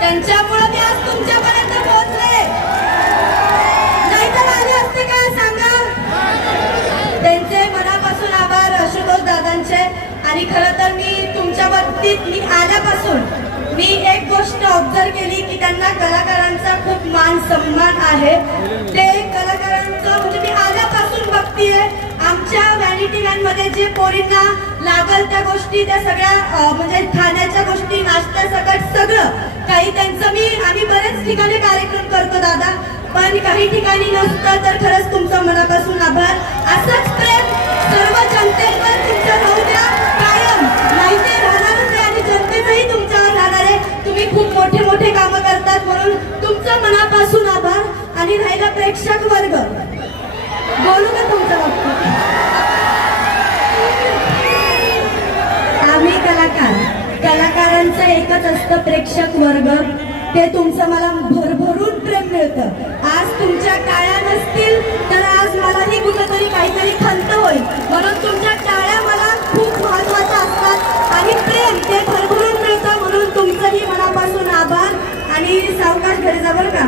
त्यांच्यामुळे मी आज तुमच्यापर्यंत पोहोचले. नाहीतर आले असते का सांगा? त्यांचे मनापासून आभार आशुतोष दादांचे. आणि खरं तर मी तुमच्या बाबतीत मी आल्यापासून मी एक गोष्ट ऑब्झर्व केली की त्यांना कलाकारांचा खूप मान सन्मान आहे. ते कलाकारांचं म्हणजे मी आल्यापासून बघतीये. आमच्या व्हॅनिटी व्हॅनमध्ये जे पोरींना लागल त्या गोष्टी त्या सगळ्या म्हणजे खाण्याच्या गोष्टी नाश्ता ठिकाणी कार्यक्रम करतो दादा. पण काही ठिकाणी नसतं तर खरंच तुमचं मनापासून आभार. असंच प्रेम सर्व जनतेवर तुमचं राहू द्या कायम माहिती राहणारच आहे आणि जनतेचंही तुमच्यावर राहणार आहे. तुम्ही खूप मोठे मोठे कामं करतात म्हणून तुमचं मनापासून आभार. आणि राहिला प्रेक्षक वर्ग. बोलू का तुमच्या बाबतीत? आम्ही कलाकार. कलाकारांचं एकच असतं प्रेक्षक वर्ग. ते तुमचं मला भरभरून प्रेम मिळतं. आज तुमच्या टाळ्या नसतील तर आज मलाही कुठंतरी काहीतरी खंत होईल. म्हणून तुमच्या टाळ्या मला खूप महत्त्वाच्या असतात. आणि प्रेम ते भरभरून मिळतं म्हणून तुमचंही मनापासून आभार आणि सावकाश घरी जा बरं का?